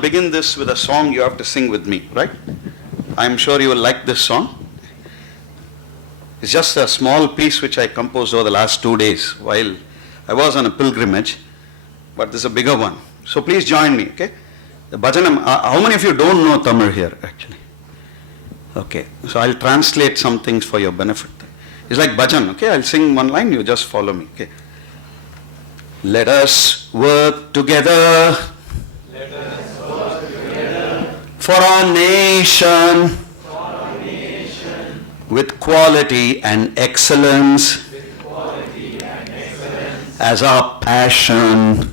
Begin this with a song you have to sing with me, right? I'm sure you will like this song. It's just a small piece which I composed over the last 2 days while I was on a pilgrimage, but this is a bigger one. So please join me, okay? The bhajanam, how many of you don't know Tamil here actually? Okay, so I'll translate some things for your benefit. It's like bhajan, okay? I'll sing one line, you just follow me, okay? Let us work together. Let us work together for our nation, with quality and excellence, as our passion.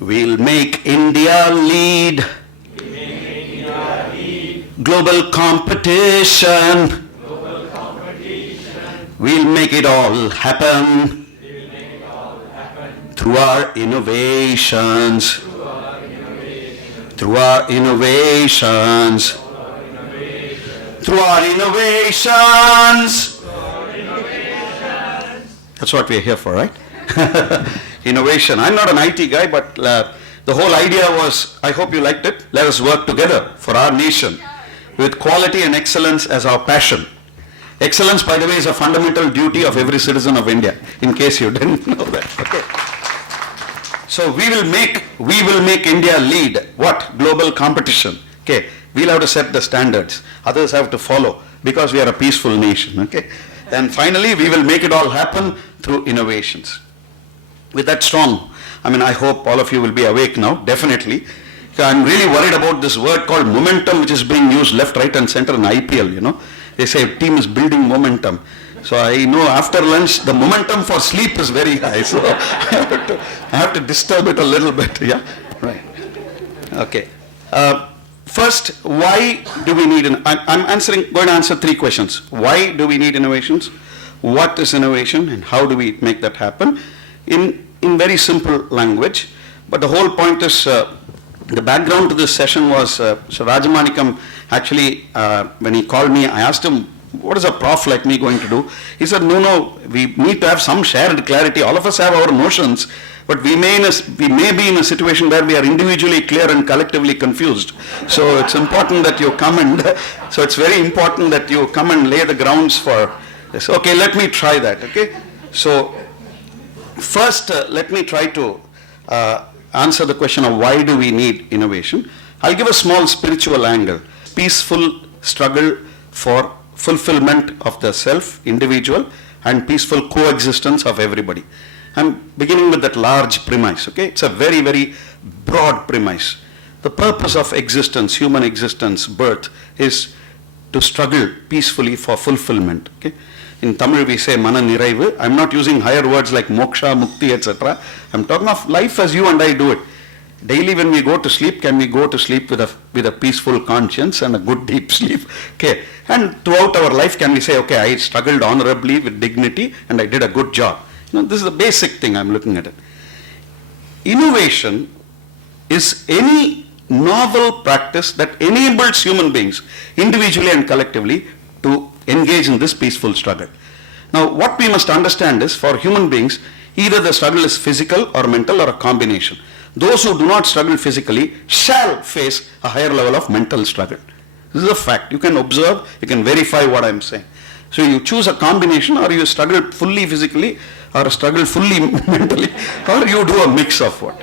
We'll make India lead global competition. We'll make it all happen through our innovations. Through our innovations. Through our innovations. That's what we're here for, right? Innovation. I'm not an IT guy, but the whole idea was, I hope you liked it. Let us work together for our nation with quality and excellence as our passion. Excellence, by the way, is a fundamental duty of every citizen of India, in case you didn't know that. Okay. So we will make India lead what? Global competition. Okay. We'll have to set the standards. Others have to follow because we are a peaceful nation. Okay. And finally, we will make it all happen through innovations. With that strong, I hope all of you will be awake now, definitely. I'm really worried about this word called momentum, which is being used left, right and center in IPL, They say team is building momentum. So I know after lunch, the momentum for sleep is very high. So I have to disturb it a little bit, yeah? Right. Okay. First, why do we need, I'm going to answer 3 questions. Why do we need innovations? What is innovation and how do we make that happen? In very simple language, but the whole point is, the background to this session was, Sir Rajamanikam actually, when he called me, I asked him, what is a prof like me going to do? He said, no, we need to have some shared clarity. All of us have our notions, but we may be in a situation where we are individually clear and collectively confused. So it's important that you come it's very important that you come and lay the grounds for this. Okay, let me try that, okay? So first, let me try to answer the question of why do we need innovation. I'll give a small spiritual angle. Peaceful struggle for fulfillment of the self, individual, and peaceful coexistence of everybody. I'm beginning with that large premise, okay? It's a very, very broad premise. The purpose of existence, human existence, birth, is to struggle peacefully for fulfillment, okay? In Tamil we say mana niraivu. I'm not using higher words like moksha, mukti, etc. I'm talking of life as you and I do it. Daily when we go to sleep, can we go to sleep with a peaceful conscience and a good deep sleep? Okay. And throughout our life, can we say, okay, I struggled honorably with dignity and I did a good job. This is the basic thing I'm looking at it. Innovation is any novel practice that enables human beings, individually and collectively, to engage in this peaceful struggle. Now, what we must understand is, for human beings, either the struggle is physical or mental or a combination. Those who do not struggle physically shall face a higher level of mental struggle. This is a fact. You can observe, you can verify what I am saying. So you choose a combination, or you struggle fully physically, or struggle fully mentally, or you do a mix of what.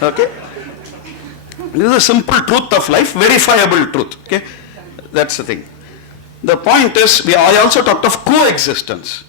Okay? This is a simple truth of life, verifiable truth. Okay? That's the thing. The point is, I also talked of coexistence.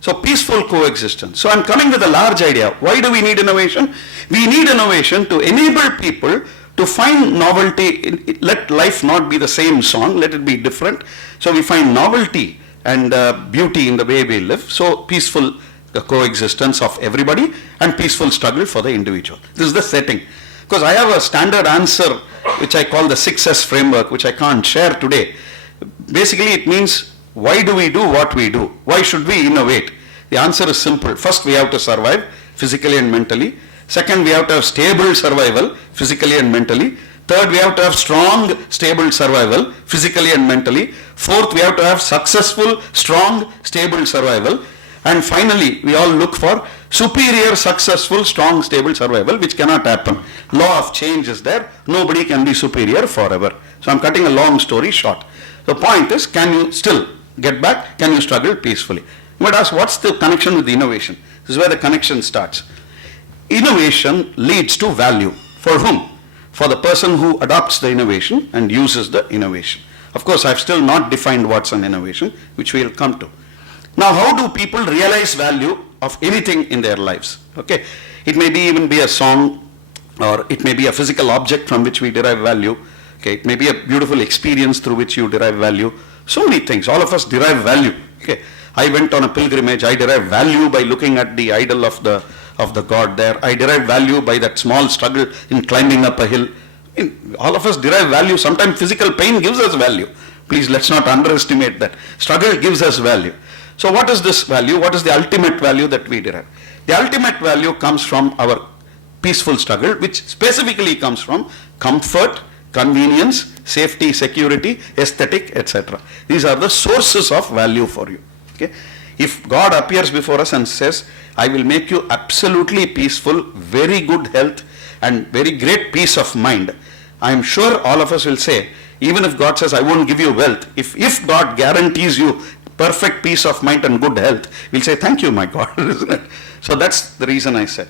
So peaceful coexistence. So I'm coming with a large idea. Why do we need innovation? We need innovation to enable people to find novelty. Let life not be the same song, let it be different. So we find novelty and beauty in the way we live. So peaceful coexistence of everybody and peaceful struggle for the individual. This is the setting. Because I have a standard answer which I call the 6S framework, which I can't share today. Basically it means, why do we do what we do? Why should we innovate? The answer is simple. First, we have to survive physically and mentally. Second, we have to have stable survival physically and mentally. Third, we have to have strong, stable survival physically and mentally. Fourth, we have to have successful, strong, stable survival. And finally, we all look for superior, successful, strong, stable survival, which cannot happen. Law of change is there. Nobody can be superior forever. So I'm cutting a long story short. The point is, can you still get back? Can you struggle peacefully? But ask, what's the connection with innovation? This is where the connection starts. Innovation leads to value. For whom? For the person who adopts the innovation and uses the innovation. Of course, I've still not defined what's an innovation, which we'll come to. Now, how do people realize value of anything in their lives? Okay, it may be even be a song, or it may be a physical object from which we derive value. Okay, it may be a beautiful experience through which you derive value. So many things. All of us derive value. Okay, I went on a pilgrimage. I derived value by looking at the idol of the god there. I derive value by that small struggle in climbing up a hill. All of us derive value. Sometimes physical pain gives us value. Please, let's not underestimate that. Struggle gives us value. So what is this value? What is the ultimate value that we derive? The ultimate value comes from our peaceful struggle, which specifically comes from comfort, convenience, safety, security, aesthetic, etc. These are the sources of value for you. Okay? If God appears before us and says, I will make you absolutely peaceful, very good health, and very great peace of mind, I am sure all of us will say, even if God says, I won't give you wealth, if God guarantees you perfect peace of mind and good health, we'll say, thank you, my God, isn't it? So that's the reason I said.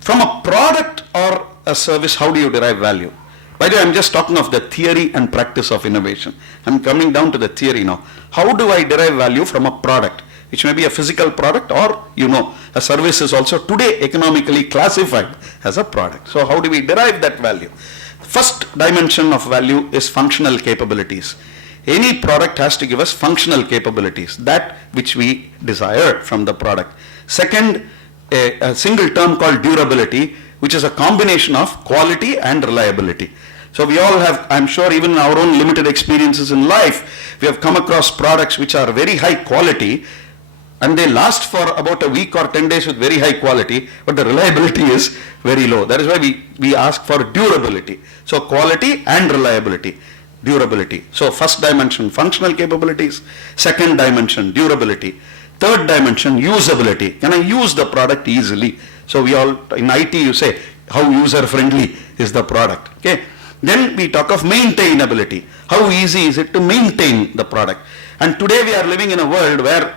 From a product or a service, how do you derive value? By the way, I'm just talking of the theory and practice of innovation. I'm coming down to the theory now. How do I derive value from a product, which may be a physical product, or, a service is also today economically classified as a product. So how do we derive that value? First dimension of value is functional capabilities. Any product has to give us functional capabilities, that which we desire from the product. Second, a single term called durability, which is a combination of quality and reliability. So we all have, I'm sure even in our own limited experiences in life, we have come across products which are very high quality, and they last for about a week or 10 days with very high quality, but the reliability is very low. That is why we ask for durability. So quality and reliability. Durability. So first dimension, functional capabilities. Second dimension, durability. Third dimension, usability. Can I use the product easily? So we all, in IT you say, how user friendly is the product. Okay. Then we talk of maintainability. How easy is it to maintain the product? And today we are living in a world where,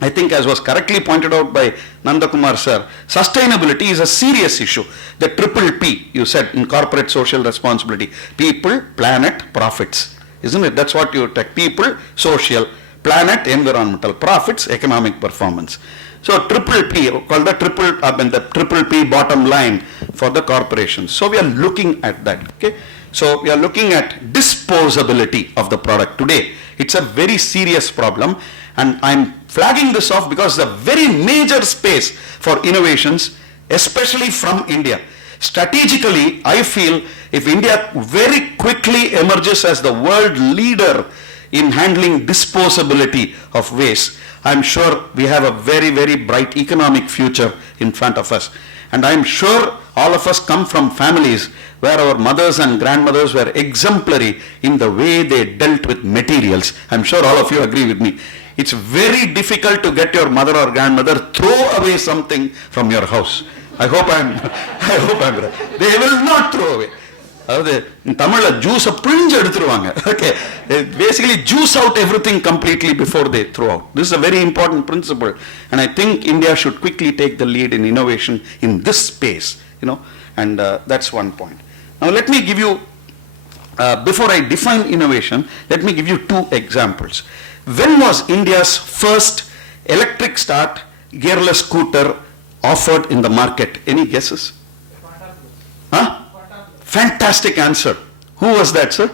I think as was correctly pointed out by Nandakumar sir, sustainability is a serious issue. The triple P, you said, in corporate social responsibility. People, planet, profits. Isn't it? That's what you take. People, social, planet, environmental, profits, economic performance. So triple P, called the triple P bottom line for the corporations. So we are looking at that. Okay. So we are looking at disposability of the product today. It's a very serious problem, and I'm flagging this off because it's a very major space for innovations, especially from India. Strategically, I feel if India very quickly emerges as the world leader in handling disposability of waste, I'm sure we have a very, very bright economic future in front of us. And I'm sure all of us come from families where our mothers and grandmothers were exemplary in the way they dealt with materials. I'm sure all of you agree with me. It's very difficult to get your mother or grandmother throw away something from your house. I hope I'm right. They will not throw away. In Tamil, juice okay. They basically juice out everything completely before they throw out. This is a very important principle, and I think India should quickly take the lead in innovation in this space, and that's one point. Now let me give you, before I define innovation, let me give you two examples. When was India's first electric start gearless scooter offered in the market? Any guesses? Huh? Fantastic answer. Who was that, sir?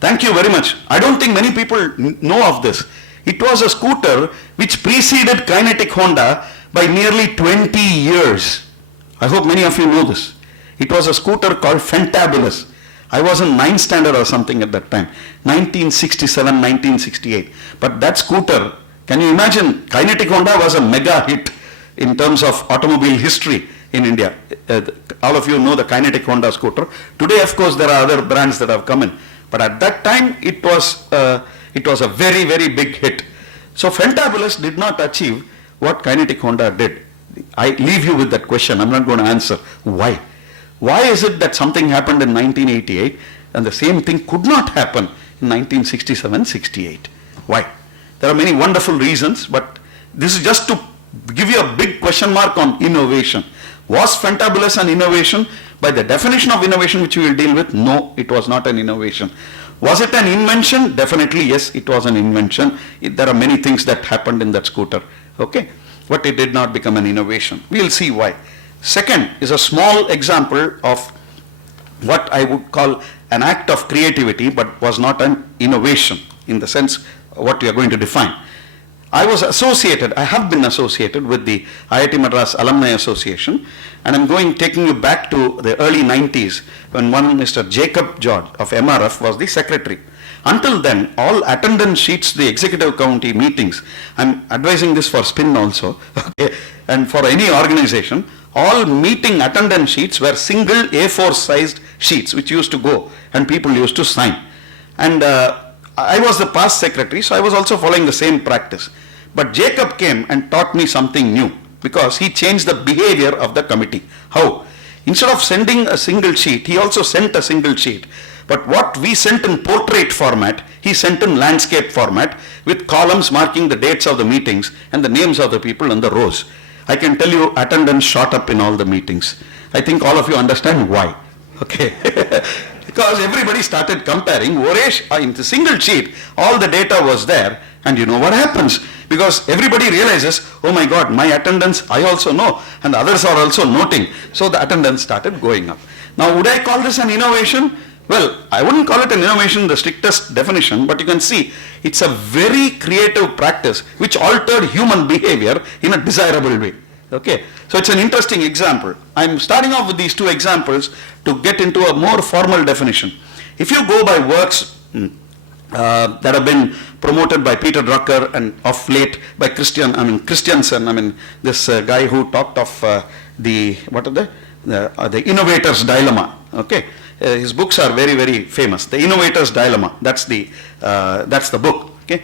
Thank you very much. I don't think many people know of this. It was a scooter which preceded Kinetic Honda by nearly 20 years. I hope many of you know this. It was a scooter called Fantabulous. I was in 9th standard or something at that time, 1967, 1968. But that scooter, can you imagine, Kinetic Honda was a mega hit in terms of automobile history in India. All of you know the Kinetic Honda scooter. Today, of course, there are other brands that have come in. But at that time, it was a very, very big hit. So Fantabulous did not achieve what Kinetic Honda did. I leave you with that question. I'm not going to answer. Why? Why is it that something happened in 1988 and the same thing could not happen in 1967-68? Why? There are many wonderful reasons, but this is just to give you a big question mark on innovation. Was fantabulous an innovation? By the definition of innovation which we will deal with, no, it was not an innovation. Was it an invention? Definitely yes, it was an invention. There are many things that happened in that scooter, okay? But it did not become an innovation. We will see why. Second is a small example of what I would call an act of creativity, but was not an innovation in the sense what we are going to define. I have been associated with the IIT Madras Alumni Association, and I'm taking you back to the early 90s when one Mr. Jacob George of MRF was the secretary. Until then, all attendance sheets, the executive committee meetings, I'm advising this for SPIN also, okay, and for any organization, all meeting attendance sheets were single A4 sized sheets which used to go and people used to sign. And I was the past secretary, so I was also following the same practice. But Jacob came and taught me something new because he changed the behavior of the committee. How? Instead of sending a single sheet, he also sent a single sheet. But what we sent in portrait format, he sent in landscape format with columns marking the dates of the meetings and the names of the people in the rows. I can tell you attendance shot up in all the meetings. I think all of you understand why. Okay. Because everybody started comparing. In the single sheet, all the data was there, and you know what happens? Because everybody realizes, oh my God, my attendance I also know, and others are also noting. So the attendance started going up. Now, would I call this an innovation? Well, I wouldn't call it an innovation in the strictest definition, but you can see it's a very creative practice which altered human behavior in a desirable way. Okay, so it's an interesting example. I'm starting off with these two examples to get into a more formal definition. If you go by works that have been promoted by Peter Drucker and of late by Christiansen, this guy who talked of the innovator's dilemma. Okay, his books are very, very famous. The Innovator's Dilemma. That's the book. Okay,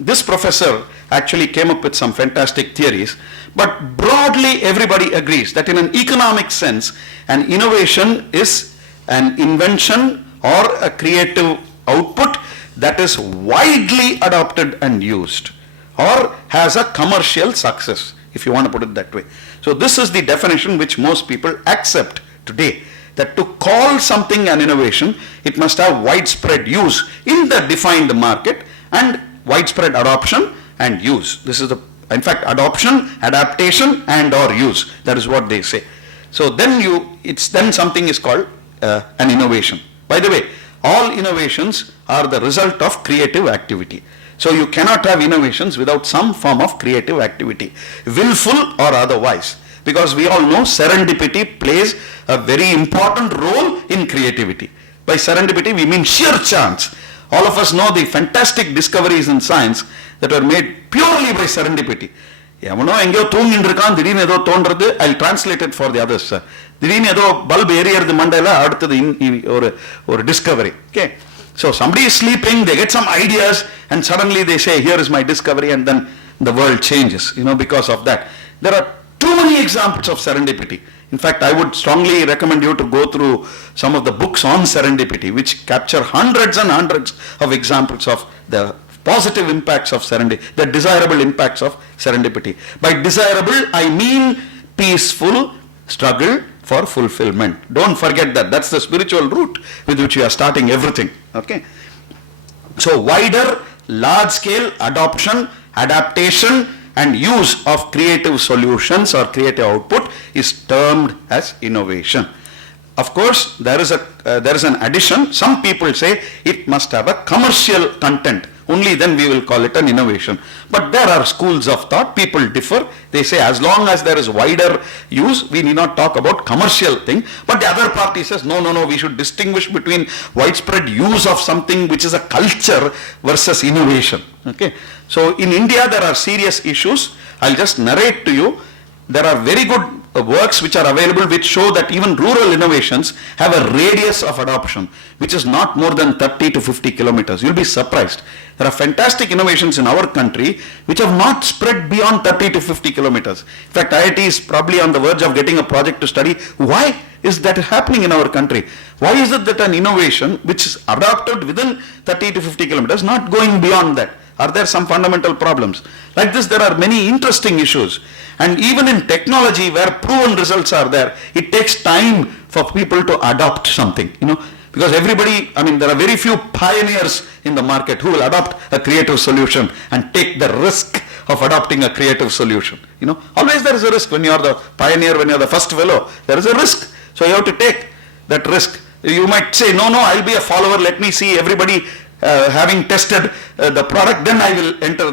this professor actually came up with some fantastic theories, but broadly everybody agrees that in an economic sense, an innovation is an invention or a creative output that is widely adopted and used or has a commercial success, if you want to put it that way. So this is the definition which most people accept today, that to call something an innovation, it must have widespread use in the defined market and widespread adoption and use. This is in fact, adoption, adaptation and or use. That is what they say. So then something is called an innovation. By the way, all innovations are the result of creative activity. So you cannot have innovations without some form of creative activity, willful or otherwise. Because we all know serendipity plays a very important role in creativity. By serendipity we mean sheer chance. All of us know the fantastic discoveries in science that were made purely by serendipity. I'll translate it for the others. Bulb or discovery. Okay. So somebody is sleeping, they get some ideas, and suddenly they say, here is my discovery, and then the world changes, because of that. There are too many examples of serendipity. In fact, I would strongly recommend you to go through some of the books on serendipity, which capture hundreds and hundreds of examples of the positive impacts of serendipity, the desirable impacts of serendipity. By desirable, I mean peaceful struggle for fulfillment. Don't forget that. That's the spiritual route with which we are starting everything. Okay. So wider, large scale adoption, adaptation and use of creative solutions or creative output is termed as innovation. Of course, there is an addition. Some people say it must have a commercial content. Only then we will call it an innovation. But there are schools of thought. People differ. They say as long as there is wider use, we need not talk about commercial thing. But the other party says no, we should distinguish between widespread use of something which is a culture versus innovation. Okay. So in India there are serious issues. I'll just narrate to you. There are very good works which are available which show that even rural innovations have a radius of adoption which is not more than 30 to 50 kilometers. You'll be surprised. There are fantastic innovations in our country which have not spread beyond 30 to 50 kilometers. In fact, IIT is probably on the verge of getting a project to study why is that happening in our country. Why is it that an innovation which is adopted within 30 to 50 kilometers not going beyond that? Are there some fundamental problems? Like this, there are many interesting issues. And even in technology where proven results are there, it takes time for people to adopt something, because everybody, there are very few pioneers in the market who will adopt a creative solution and take the risk of adopting a creative solution. Always there is a risk when you are the pioneer, when you are the first fellow, there is a risk. So you have to take that risk. You might say, no, I'll be a follower, let me see everybody having tested the product, then I will enter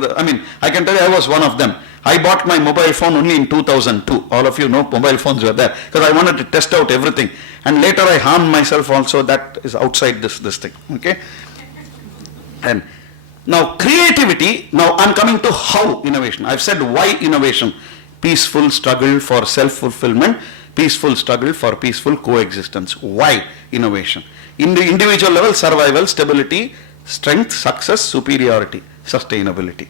I can tell you I was one of them. I bought my mobile phone only in 2002. All of you know mobile phones were there because I wanted to test out everything. And later I harmed myself also. That is outside this thing. Okay. And now creativity, now I'm coming to how innovation. I've said why innovation. Peaceful struggle for self-fulfillment, peaceful struggle for peaceful coexistence. Why innovation? In the individual level, survival, stability, strength, success, superiority, sustainability.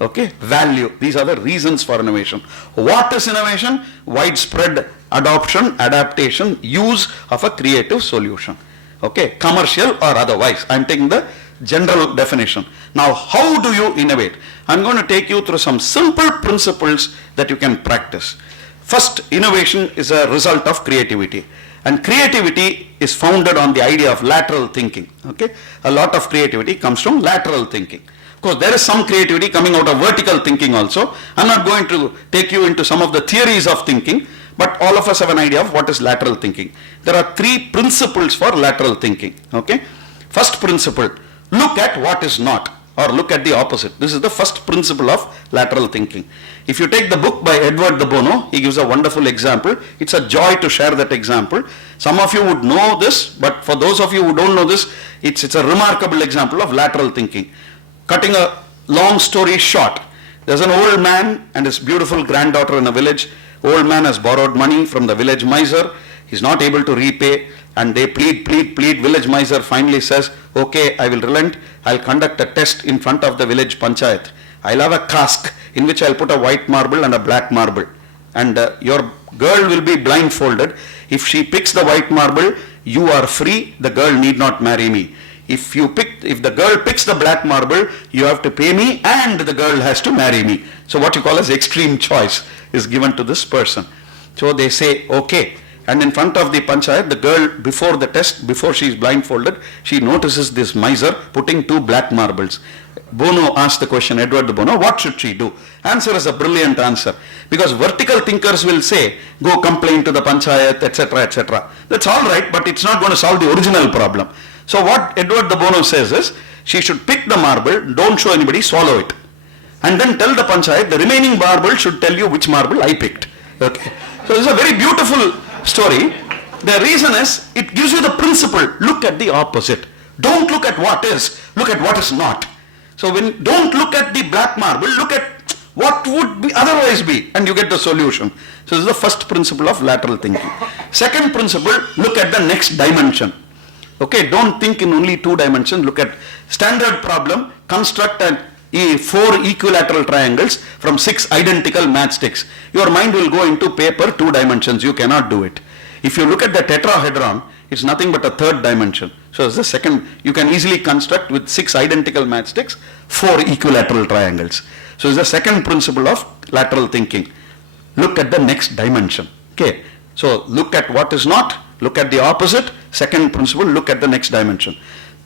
Okay, value. These are the reasons for innovation. What is innovation? Widespread adoption, adaptation, use of a creative solution. Okay, commercial or otherwise. I'm taking the general definition. Now, how do you innovate? I'm going to take you through some simple principles that you can practice. First, innovation is a result of creativity. And creativity is founded on the idea of lateral thinking. Okay, a lot of creativity comes from lateral thinking. Of course, there is some creativity coming out of vertical thinking also. I'm not going to take you into some of the theories of thinking, but all of us have an idea of what is lateral thinking. There are three principles for lateral thinking. Okay, first principle, look at what is not, or look at the opposite. This is the first principle of lateral thinking. If you take the book by Edward de Bono, he gives a wonderful example. It's a joy to share that example. Some of you would know this, but for those of you who don't know this, it's a remarkable example of lateral thinking. Cutting a long story short, there's an old man and his beautiful granddaughter in a village. Old man has borrowed money from the village miser. He's not able to repay, and they plead. Village miser finally says, okay, I will relent. I'll conduct a test in front of the village panchayat. I'll have a cask in which I'll put a white marble and a black marble. And your girl will be blindfolded. If she picks the white marble, you are free. The girl need not marry me. If the girl picks the black marble, you have to pay me and the girl has to marry me. So what you call as extreme choice is given to this person. So they say, okay. And in front of the panchayat, the girl, before the test, before she is blindfolded, she notices this miser putting two black marbles. Bono asked the question, Edward de Bono, what should she do? Answer is a brilliant answer. Because vertical thinkers will say, go complain to the panchayat, etc., etc. That's all right, but it's not going to solve the original problem. So what Edward de Bono says is, she should pick the marble, don't show anybody, swallow it. And then tell the panchayat, the remaining marble should tell you which marble I picked. Okay. So this is a very beautiful story. The reason is, it gives you the principle, look at the opposite. Don't look at what is, look at what is not. So don't look at the black marble, look at what would be otherwise be, and you get the solution. So this is the first principle of lateral thinking. Second principle, look at the next dimension. Okay, don't think in only two dimensions. Look at standard problem, construct four equilateral triangles from 6 identical matchsticks. Your mind will go into paper 2 dimensions. You cannot do it. If you look at the tetrahedron, it's nothing but a third dimension. So as the second, you can easily construct with 6 identical matchsticks 4 equilateral triangles. So it's the second principle of lateral thinking. Look at the next dimension. Okay. So look at what is not, look at the opposite. Second principle, look at the next dimension.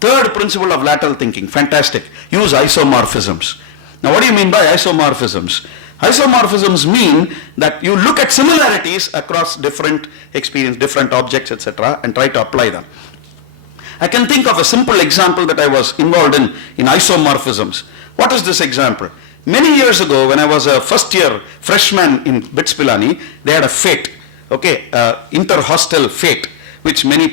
Third principle of lateral thinking, fantastic. Use isomorphisms. Now what do you mean by isomorphisms? Isomorphisms mean that you look at similarities across different experience, different objects, etc., and try to apply them. I can think of a simple example that I was involved in isomorphisms. What is this example? Many years ago, when I was a first year freshman in BITS Pilani, they had a fete, okay, inter-hostel fete, which many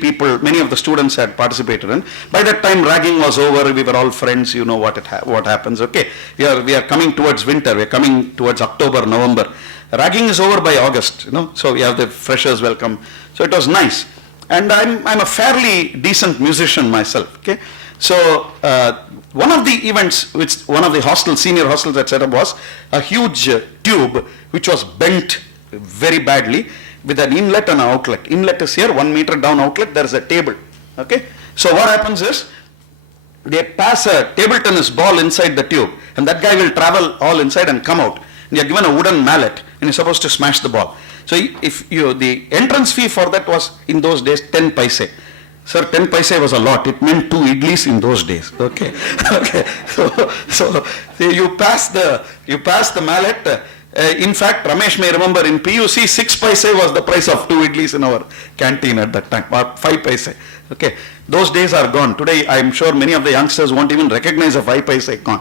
of the students had participated in. By that time, ragging was over. We were all friends. You know what happens. Okay, we are coming towards winter. We are coming towards October, November. Ragging is over by August, so we have the freshers welcome. So it was nice. And I'm a fairly decent musician myself, okay. So one of the events which one of the senior hostels had set up was a huge tube which was bent very badly with an inlet and an outlet. Inlet is here, 1 meter down outlet, there is a table, okay. So what happens is, they pass a table tennis ball inside the tube, and that guy will travel all inside and come out. And you're given a wooden mallet, and you're supposed to smash the ball. So the entrance fee for that was in those days 10 paise. Sir, 10 paise was a lot. It meant 2 idlis in those days. Okay. Okay. So you pass the mallet. In fact, Ramesh may remember in PUC 6 paise was the price of 2 idlis in our canteen at that time, or 5 paise. Okay. Those days are gone. Today, I am sure many of the youngsters won't even recognize a 5 paise coin.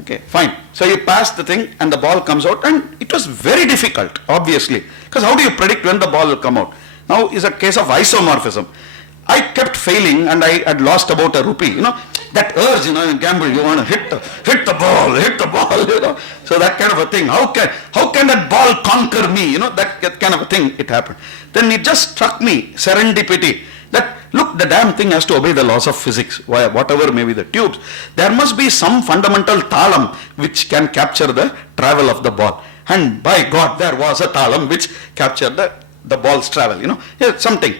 Okay, fine. So you pass the thing and the ball comes out, and it was very difficult, obviously. Because how do you predict when the ball will come out? Now is a case of isomorphism. I kept failing and I had lost about ₹1. That urge, in gamble, you want to hit the ball, So that kind of a thing. How can that ball conquer me? That kind of a thing, it happened. Then it just struck me, serendipity, that look, the damn thing has to obey the laws of physics, whatever may be the tubes. There must be some fundamental talam which can capture the travel of the ball. And by God, there was a talam which captured the ball's travel, something,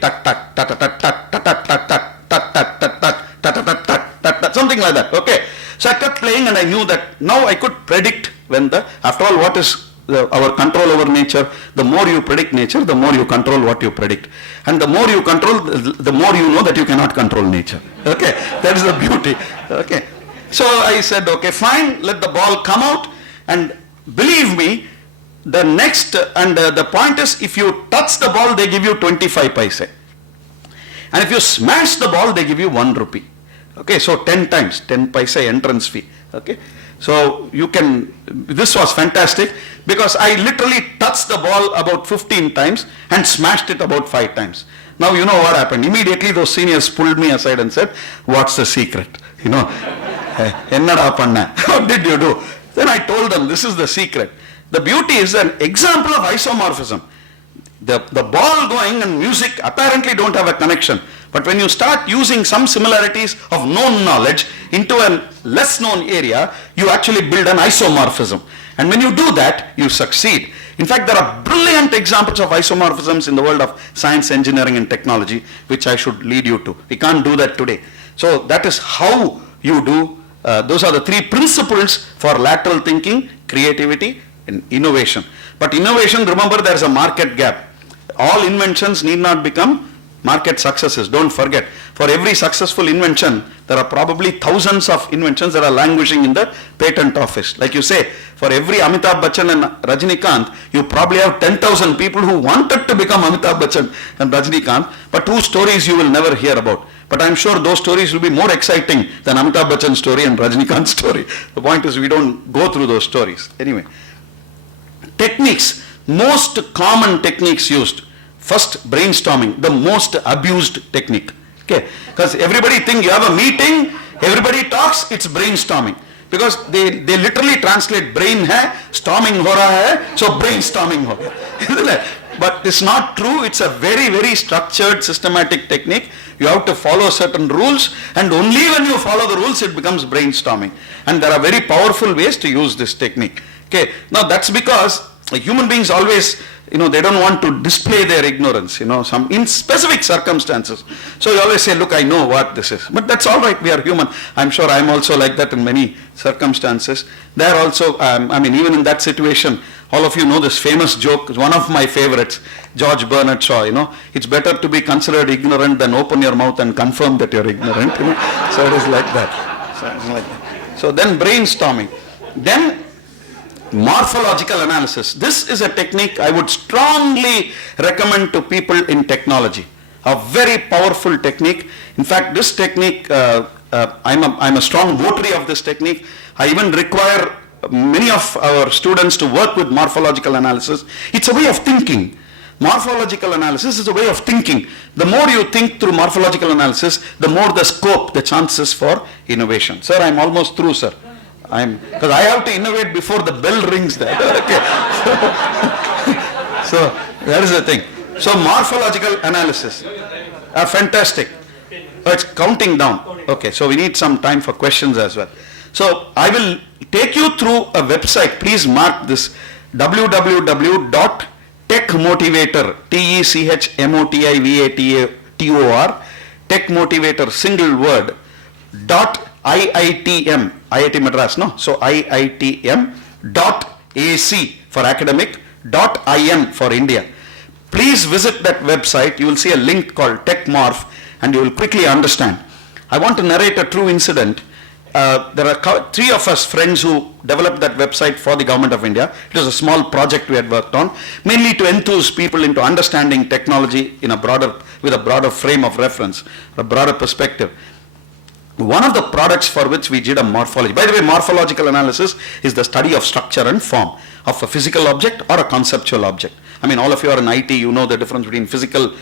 something like that, okay. So I kept playing and I knew that now I could predict when after all, what is our control over nature? The more you predict nature, the more you control what you predict. And the more you control, the more you know that you cannot control nature. Okay, that is the beauty. Okay, so I said, okay, fine, let the ball come out, and believe me, the next, and the point is, if you touch the ball, they give you 25 paise. And if you smash the ball, they give you ₹1. Okay, so 10 times, 10 paise entrance fee. Okay, so this was fantastic, because I literally touched the ball about 15 times and smashed it about 5 times. Now you know what happened. Immediately those seniors pulled me aside and said, what's the secret? Ennada panna? What did you do? Then I told them, this is the secret. The beauty is an example of isomorphism. The ball going and music apparently don't have a connection. But when you start using some similarities of known knowledge into a less known area, you actually build an isomorphism. And when you do that, you succeed. In fact, there are brilliant examples of isomorphisms in the world of science, engineering, and technology, which I should lead you to. We can't do that today. So that is how you do. Those are the 3 principles for lateral thinking, creativity, and innovation. But innovation, remember, there is a market gap. All inventions need not become market successes. Don't forget, for every successful invention, there are probably thousands of inventions that are languishing in the patent office. Like you say, for every Amitabh Bachchan and Rajinikanth, you probably have 10,000 people who wanted to become Amitabh Bachchan and Rajinikanth, but whose stories you will never hear about. But I'm sure those stories will be more exciting than Amitabh Bachchan's story and Rajinikanth's story. The point is, we don't go through those stories. Anyway, techniques, most common techniques used. First, brainstorming, the most abused technique. Okay, because everybody think you have a meeting, everybody talks, it's brainstorming. Because they literally translate brain hai, storming ho raha hai, so brainstorming ho gaya. Isn't it? But it's not true. It's a very, very structured, systematic technique. You have to follow certain rules, and only when you follow the rules, it becomes brainstorming. And there are very powerful ways to use this technique. Okay, now that's because human beings always, they don't want to display their ignorance, some in specific circumstances. So you always say, look, I know what this is. But that's all right, we are human. I'm sure I'm also like that in many circumstances. There also, even in that situation, all of you know this famous joke, one of my favorites, George Bernard Shaw, it's better to be considered ignorant than open your mouth and confirm that you're ignorant, So it is like that. So then brainstorming. Then morphological analysis. This is a technique I would strongly recommend to people in technology. A very powerful technique. In fact, this technique, I'm a strong votary of this technique. I even require many of our students to work with morphological analysis. It's a way of thinking. Morphological analysis is a way of thinking. The more you think through morphological analysis, the more the scope, the chances for innovation. Sir, I'm almost through, sir. Because I have to innovate before the bell rings there. Okay. So that is the thing. So morphological analysis. Fantastic. Oh, it's counting down. Okay, so we need some time for questions as well. So I will take you through a website. Please mark this: www.techmotivator, techmotivator, techmotivator, single word, .iitm, IIT Madras, no? So IITM .ac for academic, .in for India. Please visit that website. You will see a link called TechMorph and you will quickly understand. I want to narrate a true incident. There are three of us friends who developed that website for the government of India. It was a small project we had worked on, mainly to enthuse people into understanding technology in a broader, with a broader frame of reference, a broader perspective. One of the products for which we did a morphology, by the way, morphological analysis is the study of structure and form of a physical object or a conceptual object. I mean, all of you are in IT, you know the difference between physical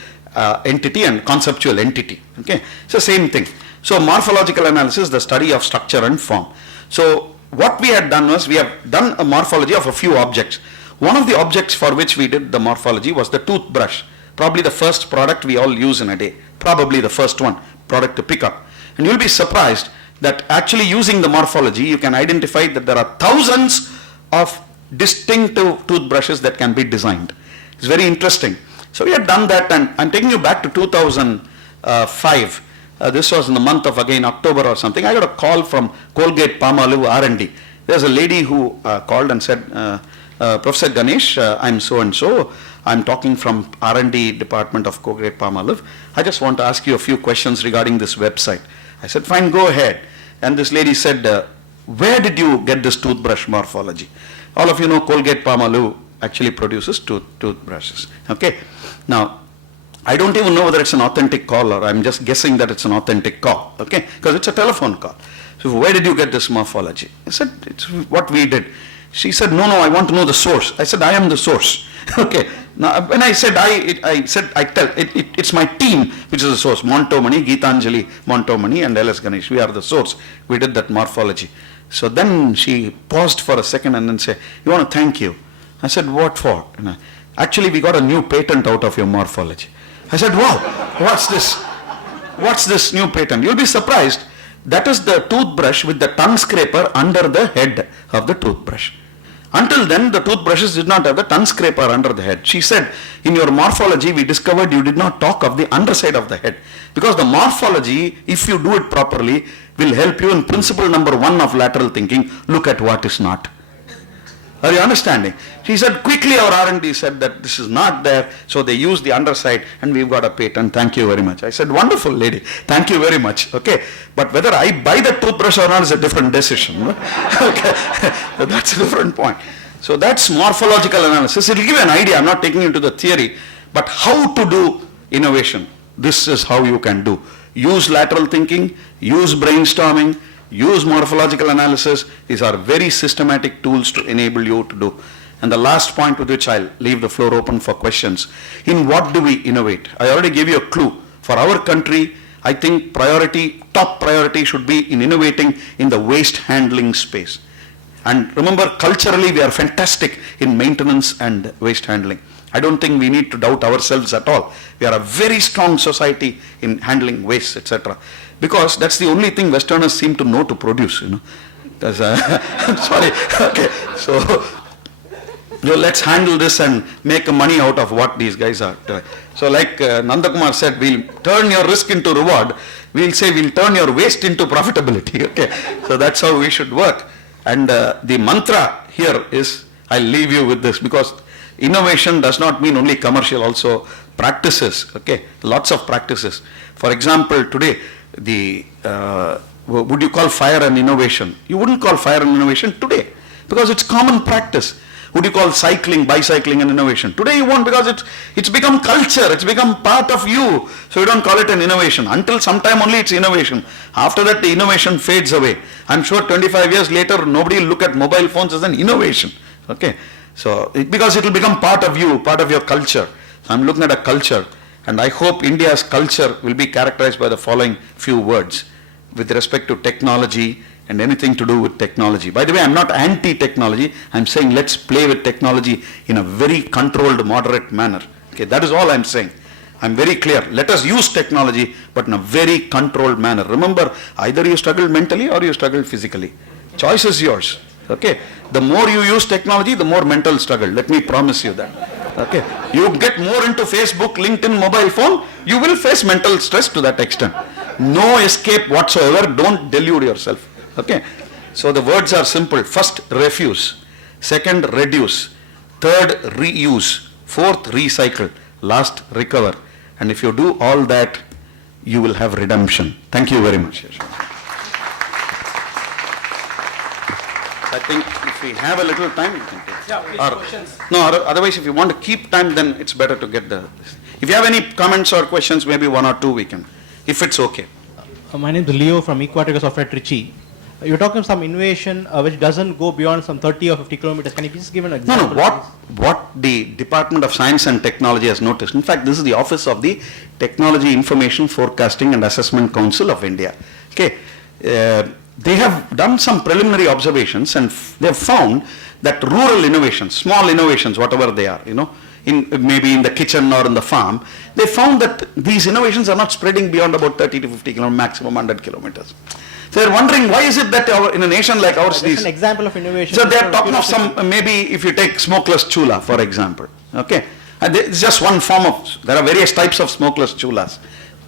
entity and conceptual entity. Okay, it's the same thing. So morphological analysis, the study of structure and form. So what we had done was, we have done a morphology of a few objects. One of the objects for which we did the morphology was the toothbrush. Probably the first product we all use in a day. Probably the first product to pick up. And you'll be surprised that actually using the morphology, you can identify that there are thousands of distinctive toothbrushes that can be designed. It's very interesting. So we had done that, and I'm taking you back to 2005. This was in the month of, again, October or something. I got a call from Colgate-Palmolive R&D. There's a lady who called and said, Professor Ganesh, I'm so-and-so. I'm talking from R&D department of Colgate-Palmolive. I just want to ask you a few questions regarding this website. I said, fine, go ahead. And this lady said, where did you get this toothbrush morphology? All of you know Colgate-Palmolive actually produces toothbrushes. Okay. Now, I don't even know whether it's an authentic call, or I'm just guessing that it's an authentic call. Okay. Because it's a telephone call. So where did you get this morphology? I said, it's what we did. She said, no, I want to know the source. I said, I am the source. Okay. Now, when I said it's my team which is the source. Montomani, Geetanjali Montomani and LS Ganesh. We are the source. We did that morphology. So then she paused for a second and then said, you want to thank you? I said, what for? Actually, we got a new patent out of your morphology. I said, wow, what's this? What's this new patent? You'll be surprised. That is the toothbrush with the tongue scraper under the head of the toothbrush. Until then, the toothbrushes did not have the tongue scraper under the head. She said, in your morphology, we discovered you did not talk of the underside of the head. Because the morphology, if you do it properly, will help you in principle number 1 of lateral thinking, look at what is not. Are you understanding? She said, quickly our R&D said that this is not there, so they used the underside and we've got a patent. Thank you very much. I said, wonderful lady, thank you very much. Okay, but whether I buy the toothbrush or not is a different decision. Okay, that's a different point. So that's morphological analysis. It will give you an idea. I'm not taking you into the theory, but how to do innovation. This is how you can do. Use lateral thinking, use brainstorming, use morphological analysis. These are very systematic tools to enable you to do. And the last point with which I'll leave the floor open for questions. In what do we innovate? I already gave you a clue. For our country, I think top priority should be in innovating in the waste handling space. And remember, culturally, we are fantastic in maintenance and waste handling. I don't think we need to doubt ourselves at all. We are a very strong society in handling waste, etc. Because that's the only thing Westerners seem to know to produce, I'm sorry. Okay, so let's handle this and make money out of what these guys are doing. So like Nandakumar said, we'll turn your risk into reward. We'll say we'll turn your waste into profitability. Okay, so that's how we should work. And the mantra here is, I'll leave you with this, because innovation does not mean only commercial, also practices. Okay, lots of practices. For example, today, would you call fire an innovation? You wouldn't call fire an innovation today, because it's common practice. Would you call bicycling an innovation? Today you won't, because it's become culture, it's become part of you. So you don't call it an innovation. Until sometime only it's innovation. After that the innovation fades away. I'm sure 25 years later nobody will look at mobile phones as an innovation. Okay, so because it will become part of you, part of your culture. So I'm looking at a culture, and I hope India's culture will be characterized by the following few words with respect to technology and anything to do with technology. By the way, I'm not anti-technology. I'm saying let's play with technology in a very controlled, moderate manner. Okay, that is all I'm saying. I'm very clear. Let us use technology, but in a very controlled manner. Remember, either you struggle mentally or you struggle physically. Choice is yours. Okay. The more you use technology, the more mental struggle. Let me promise you that. Okay. You get more into Facebook, LinkedIn, mobile phone, you will face mental stress to that extent. No escape whatsoever. Don't delude yourself. Okay. So the words are simple. First, refuse. Second, reduce. Third, reuse. Fourth, recycle. Last, recover. And if you do all that, you will have redemption. Thank you very much. I think if we have a little time, we can take. Yeah, please, questions. No, otherwise if you want to keep time, then it's better to get the. If you have any comments or questions, maybe one or two we can, if it's okay. My name is Leo from Equatorial Software Trichy. You're talking of some innovation which doesn't go beyond some 30 or 50 kilometers. Can you please give an example? No, what the Department of Science and Technology has noticed, in fact, this is the office of the Technology Information Forecasting and Assessment Council of India. Okay, they have done some preliminary observations and they have found that rural innovations, small innovations, whatever they are, maybe in the kitchen or in the farm, they found that these innovations are not spreading beyond about 30 to 50 kilometers, maximum 100 kilometers. So they're wondering why is it that in a nation like ours, That's an example of innovation. So they're talking of some, maybe if you take smokeless chula, for example, okay, it's just one form of, there are various types of smokeless chulas,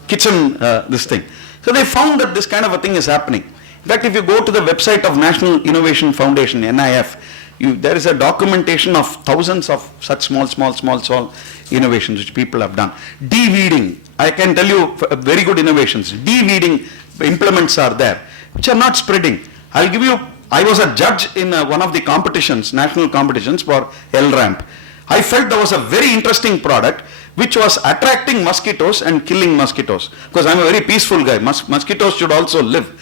kitchen, this thing. So they found that this kind of a thing is happening. In fact, if you go to the website of National Innovation Foundation, NIF, there is a documentation of thousands of such small innovations which people have done. De-weeding, I can tell you very good innovations. De-weeding implements are there, which are not spreading. I'll give you, I was a judge in one of the competitions, national competitions for LRAMP. I felt there was a very interesting product which was attracting mosquitoes and killing mosquitoes. Because I'm a very peaceful guy. Mosquitoes should also live,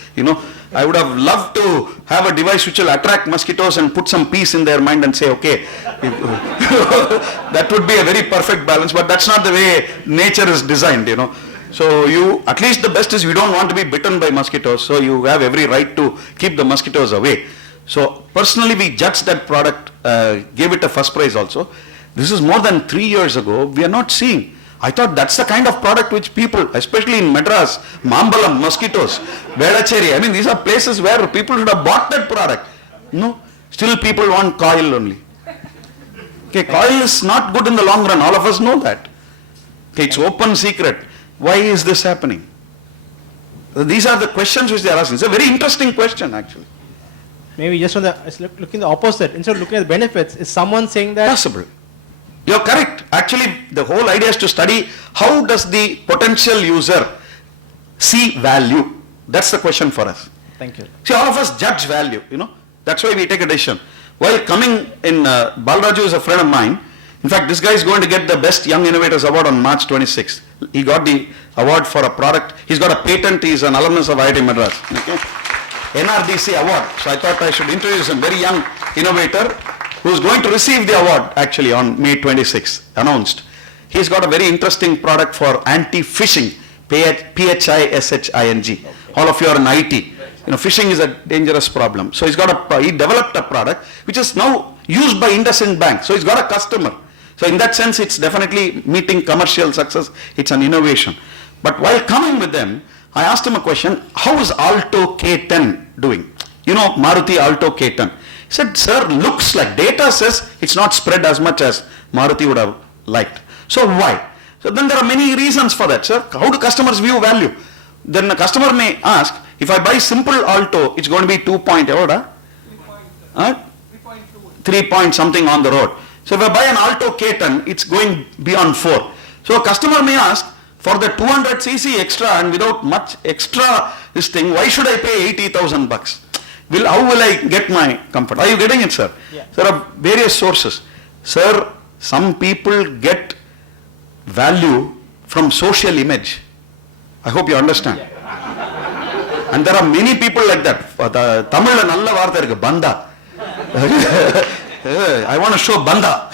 I would have loved to have a device which will attract mosquitoes and put some peace in their mind and say, okay, that would be a very perfect balance, but that's not the way nature is designed, So at least the best is you don't want to be bitten by mosquitoes, so you have every right to keep the mosquitoes away. So personally we judged that product, gave it a first prize also. This is more than 3 years ago, we are not seeing. I thought that's the kind of product which people, especially in Madras, Mambalam, mosquitoes, Vedacheri, these are places where people should have bought that product. No, still people want coil only. Okay, coil is not good in the long run, all of us know that. Okay, it's open secret. Why is this happening? These are the questions which they are asking. It's a very interesting question actually. Maybe just looking the opposite, instead of looking at the benefits, is someone saying that? Possible. You're correct. Actually, the whole idea is to study how does the potential user see value. That's the question for us. Thank you. See, all of us judge value, That's why we take a decision. While coming in, Balraju is a friend of mine. In fact, this guy is going to get the Best Young Innovators Award on March 26th. He got the award for a product. He's got a patent. He's an alumnus of IIT Madras. Okay? NRDC award. So I thought I should introduce a very young innovator who's going to receive the award actually on May 26th, announced. He's got a very interesting product for anti-phishing, PHISHING. All of you are in IT. Phishing is a dangerous problem. So he developed a product which is now used by IndusInd Bank. So he's got a customer. So in that sense, it's definitely meeting commercial success. It's an innovation. But while coming with them, I asked him a question, how is Alto K10 doing? Maruti Alto K10. He said, sir, looks like, data says it's not spread as much as Maruti would have liked. So why? So then there are many reasons for that, sir. How do customers view value? Then the customer may ask, if I buy simple Alto, it's going to be 2 point, 3 point something on the road. So if I buy an Alto K10, it's going beyond 4. So a customer may ask, for the 200cc extra and without much extra this thing, why should I pay 80,000 bucks? How will I get my comfort? Are you getting it, sir? Yeah. There are various sources. Sir, some people get value from social image. I hope you understand. Yeah. And there are many people like that. Tamil nalla vaartha irukku, banda. I want to show banda.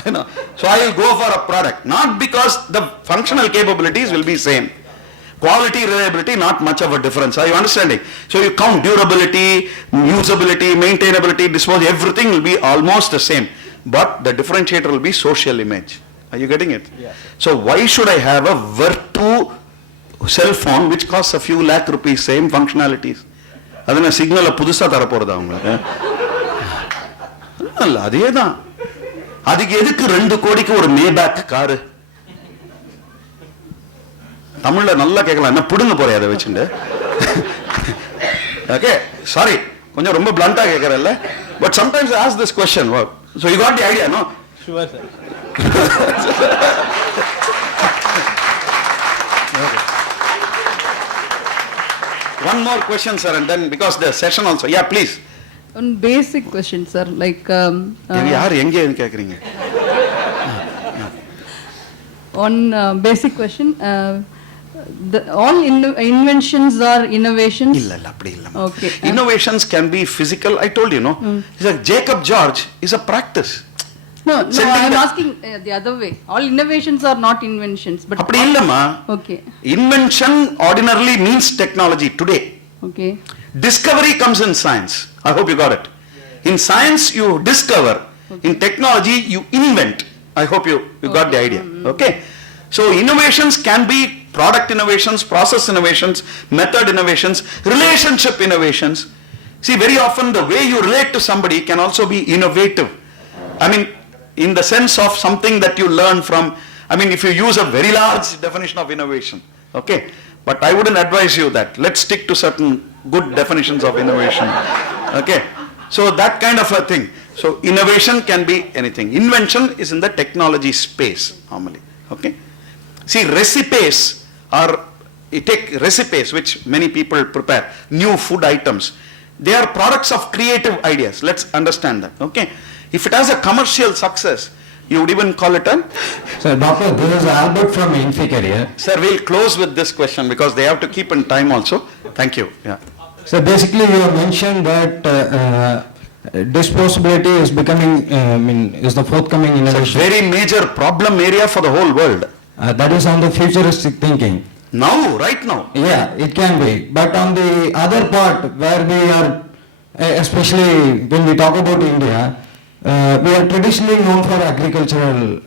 So I will go for a product. Not because the functional capabilities will be same, Quality, reliability, not much of a difference. Are you understanding? So you count durability, usability, maintainability, disposal, everything will be almost the same. But the differentiator will be social image. Are you getting it? Yes. So why should I have a Virtu cell phone which costs a few lakh rupees, same functionalities? Adana signal புதுசா தர போறதா உங்களுக்கு? இல்ல அதேதான். அதுக்கு எதுக்கு 2 கோடிக்கு ஒரு மேபேக் காரு? தமிழ்ல நல்லா கேட்கலாம், என்ன புடுங்க போறே அதை வச்சுட்டு? Okay, sorry, கொஞ்சம் ரொம்ப blunt-ஆ கேட்கறல்ல? But sometimes I ask this question. Wow. So you got the idea, no? Sure, sir. One more question, sir, and then because the session also. Yeah, please. One basic question, sir. Like. யார் எங்கே கேட்குறீங்க? One basic question. All inventions are innovations. இல்ல அப்படி இல்ல. Okay. Innovations can be physical. I told you, no. It's like Jacob George is a practice. No, Sending I'm the- asking the other way. All innovations are not inventions, but. அப்படி இல்லம்மா. Okay. Invention ordinarily means technology today. Okay. Discovery comes in science. I hope you got it. In science you discover. In technology you invent. I hope you got the idea. Okay. So innovations can be product innovations, process innovations, method innovations, relationship innovations. See, very often the way you relate to somebody can also be innovative. I mean, in the sense of something that you learn from, I mean, if you use a very large definition of innovation, okay, but I wouldn't advise you that. Let's stick to certain good definitions of innovation, okay. So that kind of a thing. So innovation can be anything. Invention is in the technology space normally, okay. See, recipes are, you take recipes which many people prepare, new food items. They are products of creative ideas. Let's understand that, okay. If it has a commercial success, you would even call it a... Sir, Doctor, this is Albert from Inficare here. Sir, we'll close with this question because they have to keep in time also. Thank you. Yeah. So basically you have mentioned that disposability is becoming, is the forthcoming It's a innovation. very major problem area for the whole world. That is on the futuristic thinking. Now, right now. Yeah, it can be. But on the other part where we are, especially when we talk about India, we are traditionally known for agricultural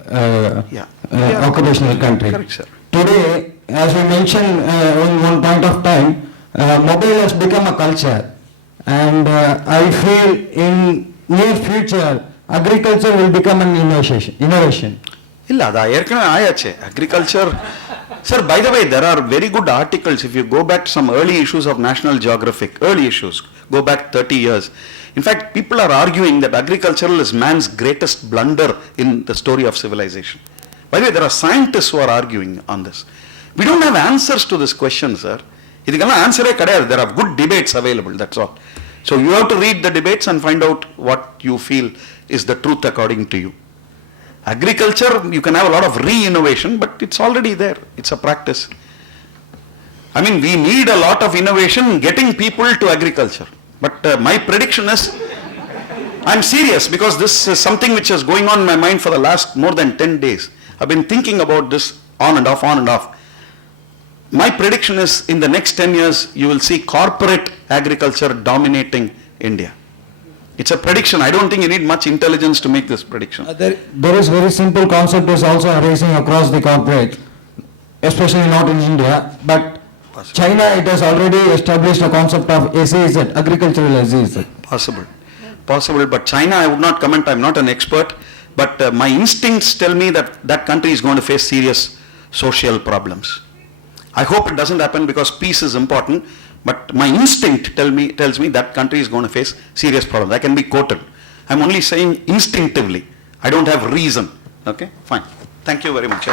occupational country. Correct, sir. Today, as we mentioned in one point of time, mobile has become a culture. And I feel in near future, agriculture will become an innovation. இல்ல அது ஏற்கனவே ஆயாச்சு agriculture. Sir, by the way, there are very good articles if you go back to some early issues of National Geographic, early issues, go back 30 years. In fact, people are arguing that agricultural is man's greatest blunder in the story of civilization. By the way, there are scientists who are arguing on this. We don't have answers to this question, sir. இதுக்கெல்லாம் ஆன்சரே கிடையாது. There are good debates available, that's all. So you have to read the debates and find out what you feel is the truth according to you. Agriculture, you can have a lot of re-innovation, but it's already there. It's a practice. I mean, we need a lot of innovation getting people to agriculture. But my prediction is, I'm serious because this is something which is going on in my mind for the last more than 10 days. I've been thinking about this on and off, on and off. My prediction is in the next 10 years, you will see corporate agriculture dominating India. It's a prediction. I don't think you need much intelligence to make this prediction. There is very simple concept is also arising across the corporate, especially not in India, but China, it has already established a concept of SEZ, agricultural SEZ. Possible, but China, I would not comment. I'm not an expert, but my instincts tell me that that country is going to face serious social problems. I hope it doesn't happen because peace is important, but my instinct tells me that country is going to face serious problems. I can be quoted. I'm only saying instinctively. I don't have reason. Okay, fine. Thank you very much.